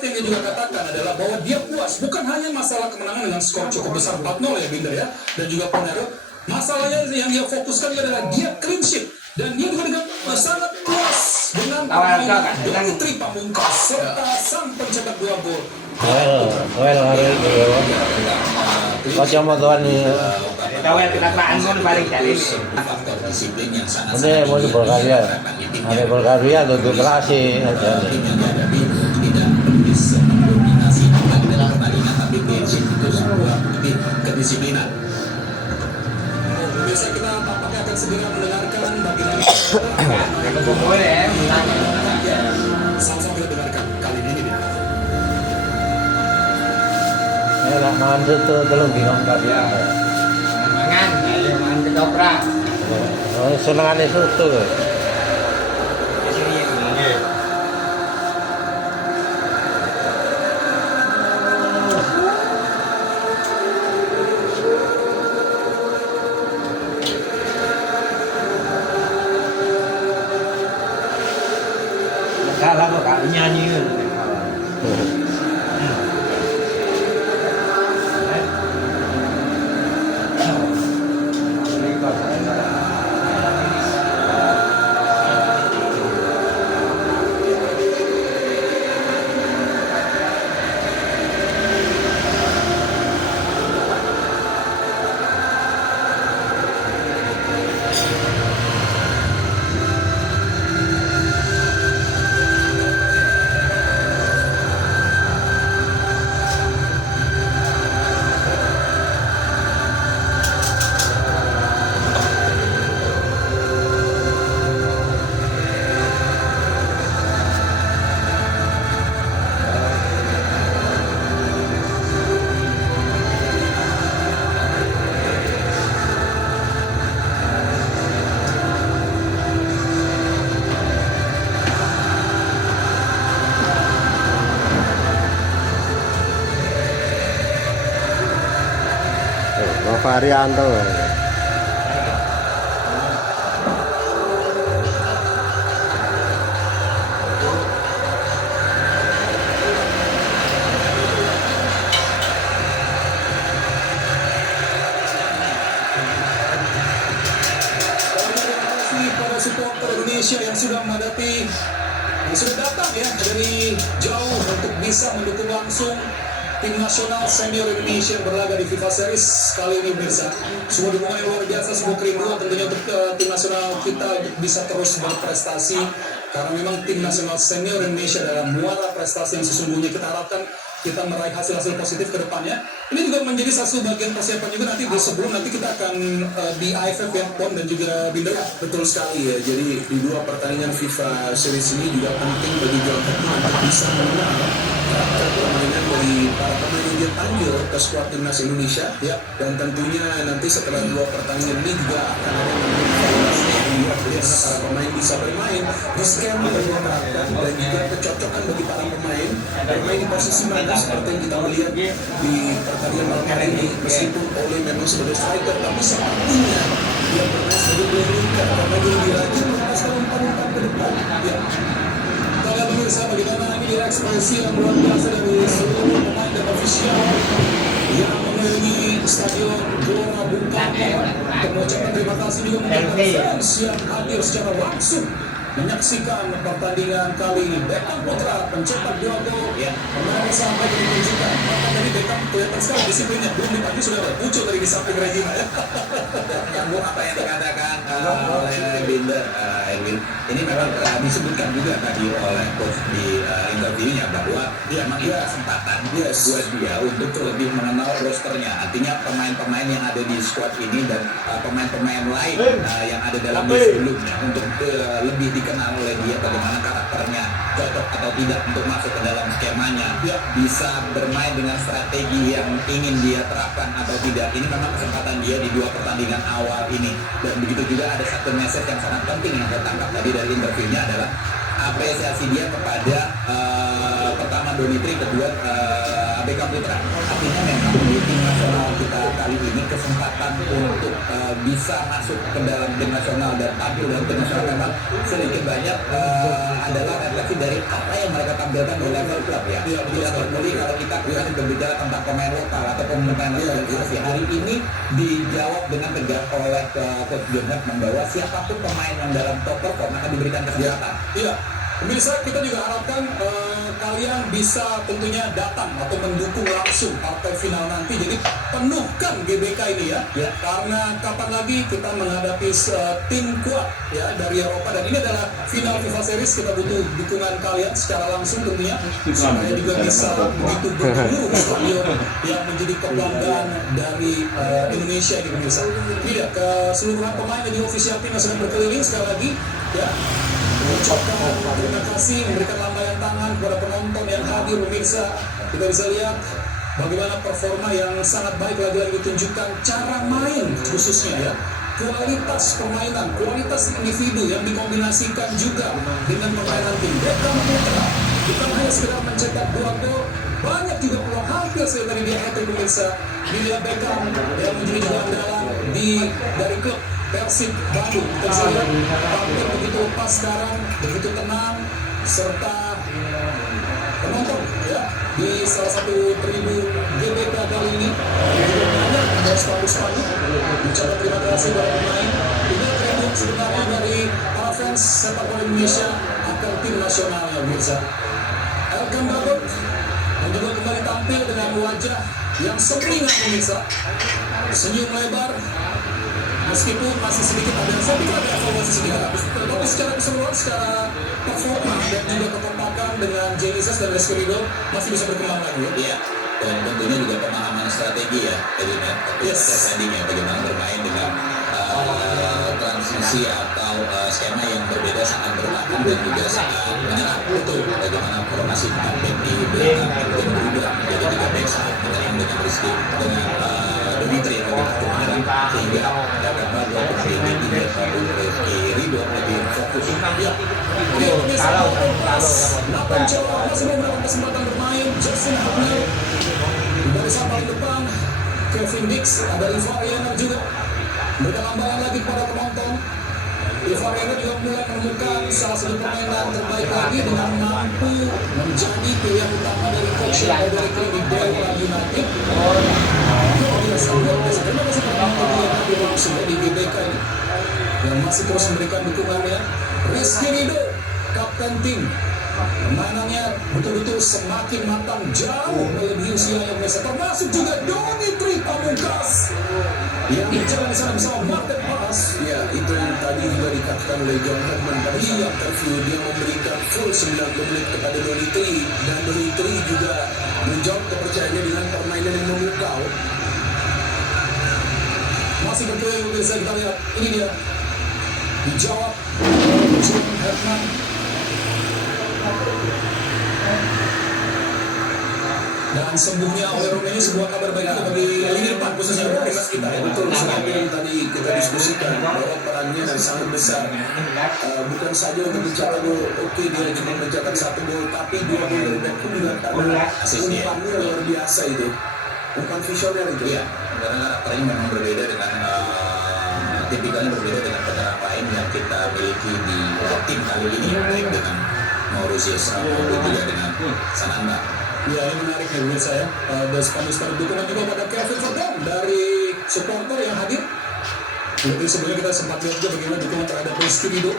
kalimat yang dia juga katakan adalah bahwa dia puas bukan hanya masalah kemenangan dengan skor cukup besar 4-0 ya Binder ya, dan juga Ponero. Masalahnya yang dia fokuskan adalah dia clean sheet dan dia juga dengan sangat puas dengan Dimitri Pamungkas serta sang pencetak 2 gol. Kacamata ni. Tawel kenapaan mo balik dari faktor disiplin yang sangat Ini mau Bulgaria. Ada Bulgaria do klase aja. Tidak bisa mendominasi dalam pertandingan, tapi prinsip itu sebuah kedisiplinan. Biasa kita tampaknya akan segera mendengarkan bagaimana sama-sama kita dengarkan kali ini dia. Ya nak mandu tu belum bingung tak dia. mangan, ayo mangan ketoprak. Oh, senangan itu tu. Kalah kok nyanyi kan. Varianto. Para supporter Indonesia yang sudah menghadapi, yang sudah datang ya dari jauh untuk bisa mendukung langsung tim nasional senior Indonesia yang berlaga di FIFA Series kali ini pemirsa. Sebuah dukungan yang luar biasa, sebuah kerinduan tentunya untuk tim nasional kita untuk bisa terus berprestasi, karena memang tim nasional senior Indonesia dalam muara prestasi yang sesungguhnya kita harapkan kita meraih hasil-hasil positif ke depannya. Ini juga menjadi satu bagian persiapan juga nanti sebelum nanti kita akan di AFF ya, Pon dan juga Binder. Betul sekali ya, jadi di 2 pertandingan FIFA Series ini juga penting bagi John Hotman untuk bisa mengenal karakter permainan dari para pemain yang dia panggil ke skuad timnas Indonesia ya, dan tentunya nanti setelah 2 pertandingan ini juga akan ada evaluasi yang bagaimana para pemain bisa bermain di skema yang dia terapkan dan juga kecocokan bagi para pemain bermain di posisi mana seperti yang kita melihat di pertandingan malam hari ini. Meskipun Ole memang sebagai striker, tapi sepertinya dia bermain sebagai playmaker karena dia lebih rajin melepaskan umpan-umpan ke depan ya. Kita lihat pemirsa bagaimana ini ekspresi yang luar biasa dari seluruh pemain dan ofisial yang mengelilingi stadion Gelora Bung Karno. Mengucapkan terima kasih juga mengucapkan fans yang hadir secara langsung menyaksikan pertandingan kali ini. Beckham Putra pencetak 2 gol ya, kemarin sampai ditunjukkan. Bahkan dari Beckham kelihatan sekali disiplinnya, belum ditagi sudah muncul dari di samping Regina ya. Nyambung apa yang dikatakan oleh Binder, Erwin, ini memang disebutkan juga tadi oleh coach di interviewnya bahwa dia memang ada kesempatan buat dia untuk lebih mengenal rosternya, artinya pemain-pemain yang ada di squad ini dan pemain-pemain lain yang ada dalam list sebelumnya untuk lebih dikenal oleh dia bagaimana karakternya cocok atau tidak untuk masuk ke dalam skemanya, bisa bermain dengan strategi yang ingin dia terapkan atau tidak. Ini memang kesempatan dia di 2 pertandingan awal ini, dan begitu juga ada satu message yang sangat penting yang saya tangkap tadi dari interviewnya adalah apresiasi dia kepada pertama Dimitri, kedua ABK Putra. Artinya memang di tim nasional kita kali ini kesempatan untuk bisa masuk ke dalam tim nasional dan tampil dalam tim nasional memang sedikit banyak adalah refleksi dari apa yang mereka tampilkan di level klub ya. Di level muli kalau kita berbicara tentang pemain lokal ataupun pemain naturalisasi hari ini dijawab dengan tegas oleh Coach Jonas bahwa siapapun pemain yang dalam top perform akan diberikan kesempatan. Iya. Pemirsa, kita juga harapkan kalian bisa tentunya datang atau mendukung langsung partai final nanti. Jadi penuhkan GBK ini ya. Karena kapan lagi kita menghadapi tim kuat ya dari Eropa, dan ini adalah final FIFA Series. Kita butuh dukungan kalian secara langsung tentunya supaya juga bisa begitu bergemuruh stadion yang menjadi kebanggaan dari Indonesia ini pemirsa. Iya, keseluruhan pemain dan juga official tim yang sedang berkeliling sekali lagi ya. Mengucapkan terima kasih, memberikan lambaian tangan kepada penonton yang hadir pemirsa. Kita bisa lihat bagaimana performa yang sangat baik lagi-lagi ditunjukkan, cara main khususnya ya, kualitas permainan, kualitas individu yang dikombinasikan juga dengan permainan tim. Beckham Putra bukan hanya sekedar mencetak 2 gol, banyak juga peluang hampir saja dari dia hat-trick pemirsa. William Beckham yang menjadi juga andalan dari klub Persib Bandung. Kita bisa lihat tampil begitu lepas sekarang, begitu tenang, serta penonton ya di salah satu tribun GBK kali ini juga banyak ada spanduk-spanduk ucapan terima kasih kepada pemain. Ini tribun sebenarnya dari para fans sepak bola Indonesia akan tim nasionalnya pemirsa. Elkan Bagot yang juga kembali tampil dengan wajah yang sumringah pemirsa, senyum lebar. Meskipun masih sedikit ada, saya pikir ada evaluasi sedikit, tapi secara keseluruhan, secara performa dan juga kekompakan dengan Genesis dan Rizky Ridho masih bisa berkembang lagi ya. Iya, dan tentunya juga pemahaman strategi ya, jadi tadinya bagaimana bermain dengan transisi atau skema yang berbeda saat bertahan dan juga saat menyerang. Betul, bagaimana formasi tampil di belakang dan berubah menjadi 3 back saat menyerang dengan Rizky dengan Dimitri yang lebih aktif menyerang, sehingga dapat bantu ini tidak terlalu Rizky Ridho lebih fokus. Ya, kalau Nathan Jawa masih memberikan kesempatan bermain. Justin Hubner di barisan paling depan, Kevin Dix, ada Ivar Yener juga memberikan lambaian lagi kepada penonton. Ivar Yener juga mulai menemukan salah satu permainan terbaik lagi dengan mampu menjadi pilihan utama dari coach yang dari klub di Dewa United. Terima kasih kepada penonton yang hadir langsung di GBK ini yang masih terus memberikan dukungannya. Rizky Ridho, kapten tim, permainannya betul-betul semakin matang, jauh melebihi usia yang biasa. Termasuk juga Dimitri Pamungkas yang berjalan di sana bersama Martin Paras. Ya, itu yang tadi juga dikatakan oleh John Herman pada saat interview. Dia memberikan full 90 menit kepada Dimitri, dan Dimitri juga menjawab kepercayaannya dengan permainan yang memukau. Masih berkeliling pemirsa, kita lihat ini dia dijawab John Herman. Dan sembuhnya oleh Romeni sebuah kabar baik juga bagi lini depan khususnya timnas kita ya. Betul, seperti yang tadi kita diskusikan bahwa perannya sangat besar. Bukan saja untuk mencetak gol, oke dia cuma mencetak 1 gol, tapi 2 gol dari Beckham juga karena umpannya luar biasa itu, umpan visioner itu. Iya, karena karakternya memang berbeda dengan tipikalnya berbeda dengan penyerang lain yang kita miliki di tim kali ini, baik dengan Mauritius maupun juga dengan Sananda. Ya, ini menarik ya menurut saya. Dan spanduk dukungan juga pada Kevin Verdon dari supporter yang hadir. Jadi sebelumnya kita sempat lihat juga bagaimana dukungan terhadap Rizky Ridho.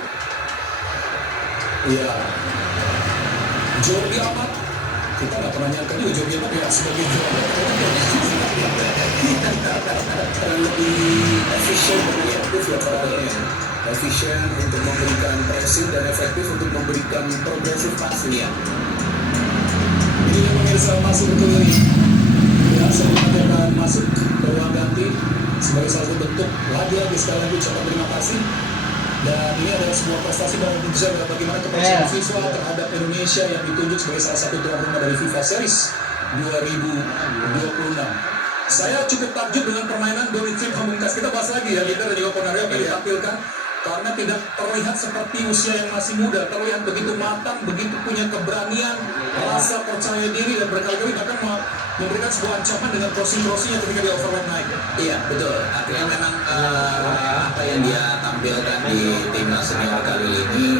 Iya. Jordi Amat, kita nggak pernah nyangka juga Jordi Amat ya sebagai juara. Dan lebih efisien, lebih efektif ya perannya. Efisien untuk memberikan pressing dan efektif untuk memberikan progresif passing. Ini yang pemirsa masih berkeliling. Ya, sebelumnya akan masuk ke ruang ganti sebagai salah satu bentuk lagi-lagi sekali lagi ucapan terima kasih. Dan ini adalah sebuah prestasi dan juga bagaimana kepercayaan FIFA terhadap Indonesia yang ditunjuk sebagai salah satu tuan rumah dari FIFA Series 2026. Saya cukup takjub dengan permainan Dimitri Pamungkas. Kita bahas lagi ya, kita dan juga Ponario yang ditampilkan. karena tidak terlihat seperti usia yang masih muda, terlihat begitu matang, begitu punya keberanian, rasa percaya diri, dan berkali-kali bahkan memberikan sebuah ancaman dengan crossing-crossingnya ketika dia overlap naik. Iya, betul. Artinya memang apa yang dia tampilkan di timnas senior kali ini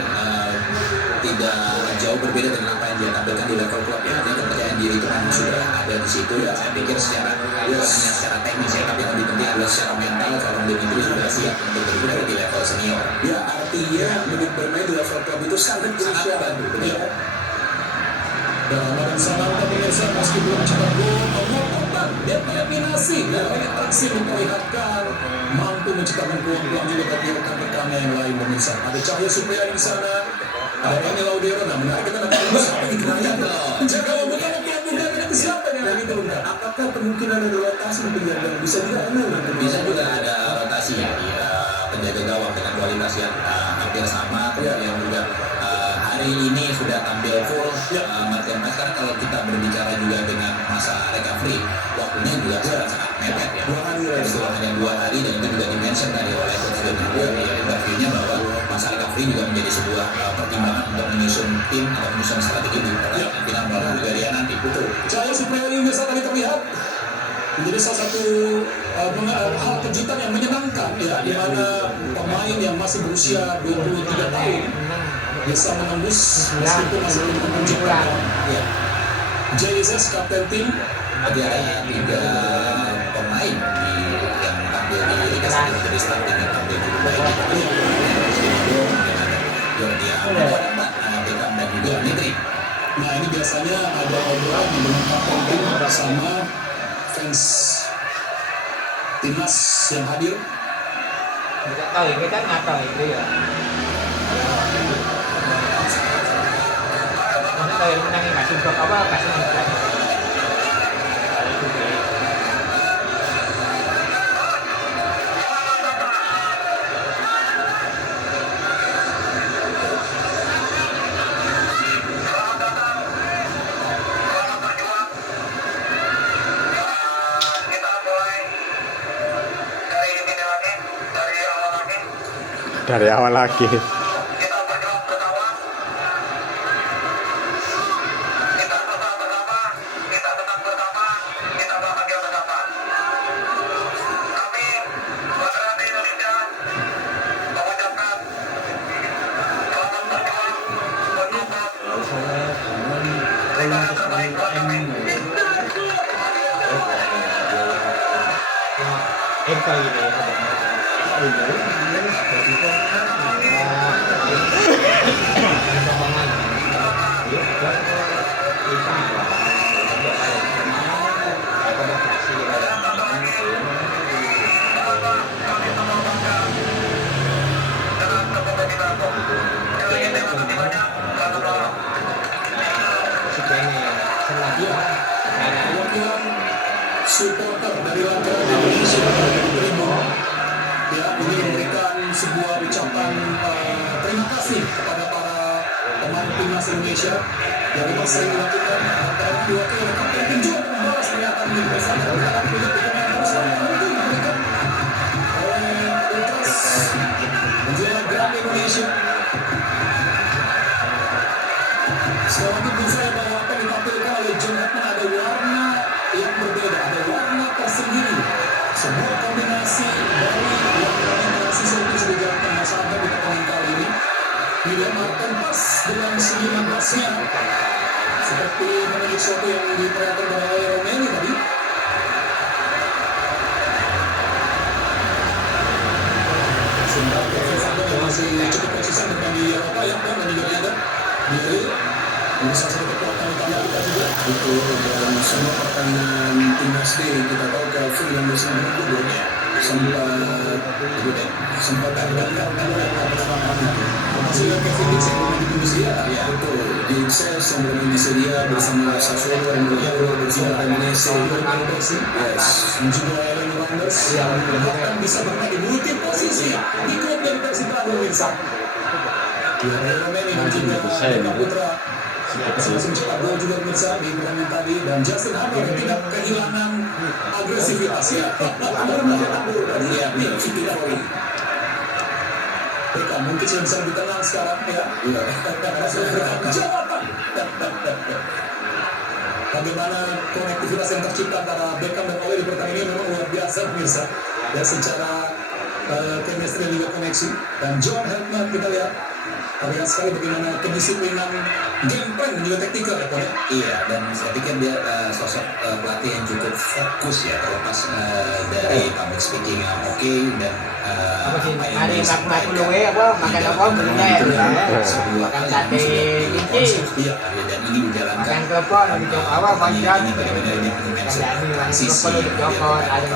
tidak jauh berbeda dengan apa yang dia tampilkan di level klub ya. Artinya kepercayaan diri itu memang sudah ada di situ ya. Saya pikir secara bukan hanya secara teknis ya, tapi yang lebih penting adalah secara mental. Kalau Dimitri sudah siap untuk berada di level senior. Ya, artinya menit bermain di level klub itu sangat krusial. Ya. Dan Samantha pemirsa meski belum cetak gol, mengotak determinasi dan reaksi memperlihatkan mampu menciptakan peluang juga bagi rekan-rekannya yang lain pemirsa. Ada Cahya Supriyadi di sana, ada Eni Laudero. Nah, menarik kita nanti siapa yang ditanya loh. Jika bukan yang muda itu siapa yang itu benar? Apakah kemungkinan ada rotasi penjaga bisa tidak ada? Bisa juga ada rotasi ya, penjaga gawang dengan kualitas yang hampir sama, kemudian juga hari ini sudah tampil full Martin Paes. Karena kalau kita berbicara juga dengan masa recovery, waktunya juga sangat mepet ya. 2 hari hanya 2 hari, dan itu juga dimention tadi oleh Coach Demirgo di interviewnya bahwa masa recovery juga menjadi sebuah pertimbangan untuk menyusun tim atau menyusun strategi di pertandingan final melawan Bulgaria nanti. Betul. Cahaya Supriyadi biasa tadi terlihat menjadi salah satu hal kejutan yang menyenangkan ya, di mana pemain yang masih berusia 23 tahun bisa menembus meskipun masih belum menunjukkan ya. JSS kapten tim. Ada 3 pemain yang tampil di Liga 1 dari starting yang tampil cukup baik. Jordi Beckham dan juga Dimitri. Nah, ini biasanya ada obrolan dengan kapten tim bersama fans timnas yang hadir. Tidak tahu ya, kita nggak tahu itu ya. Maksudnya tahu yang menangin kasih untuk apa kasih untuk Dari awal lagi. Supporter dari Laga Indonesia ya, ini memberikan sebuah ucapan terima kasih kepada para pemain timnas Indonesia yang memang sering dilakukan antara dua tim oleh kapten tim juga membalas pernyataan ini bersama dengan pemain terus itu diberikan oleh Ultras menjual Grand Indonesia. Sekali lagi menurut saya bahwa apa yang ditampilkan oleh John Hotman ada warna yang berbeda, ada warna tersendiri, sebuah kombinasi dari yang kombinasi seperti sudah dilakukan Mas Abang di pertandingan kali ini. William Martin pas dengan senyuman pasnya seperti memiliki sesuatu yang diperlihatkan oleh Romelu tadi. Sehingga Fernando yang masih cukup konsisten berbagi Eropa ya, dan juga ada ini salah satu kekuatan utama kita juga. Itu dalam semua pertandingan timnas D kita tahu Calvin yang bisa menang sempat ada masih yang Kevin Dix yang bermain di Bundesliga ya betul di Excels yang bermain di Serie A bersama Sassuolo yang bermain bersama Cremonese dan juga Aaron Randers yang bahkan bisa bermain di multi posisi di klub dari Persita Pemirsa. Aaron Romelu dan juga Deka Putra masing-masing cetak gol juga pemirsa di pertandingan tadi, dan Justin Hammer yang tidak kehilangan agresivitas ya. Beckham mungkin sudah bisa lebih tenang sekarang ya. Iya. Karena sudah memberikan jawaban. Bagaimana konektivitas yang tercipta antara Beckham dan Ole di pertandingan ini memang luar biasa pemirsa. Ya secara chemistry dan juga koneksi. Dan John Heltman kita lihat terlihat sekali bagaimana kedisiplinan game plan dan juga taktikal ya Pak ya. Iya, dan saya pikir dia sosok pelatih yang cukup fokus ya, terlepas dari public speaking yang oke dan Apa sih? apa yang Hari dia 40 sampaikan apa makan apa belinya ya. sebuah Makan hal yang sate sudah kelinci. iya, dan ini dijalankan Makan klepon di Joko awal ini panjang. benar-benar dia mention Kandani makan transisi klepon di yang dia Joko. berada Ada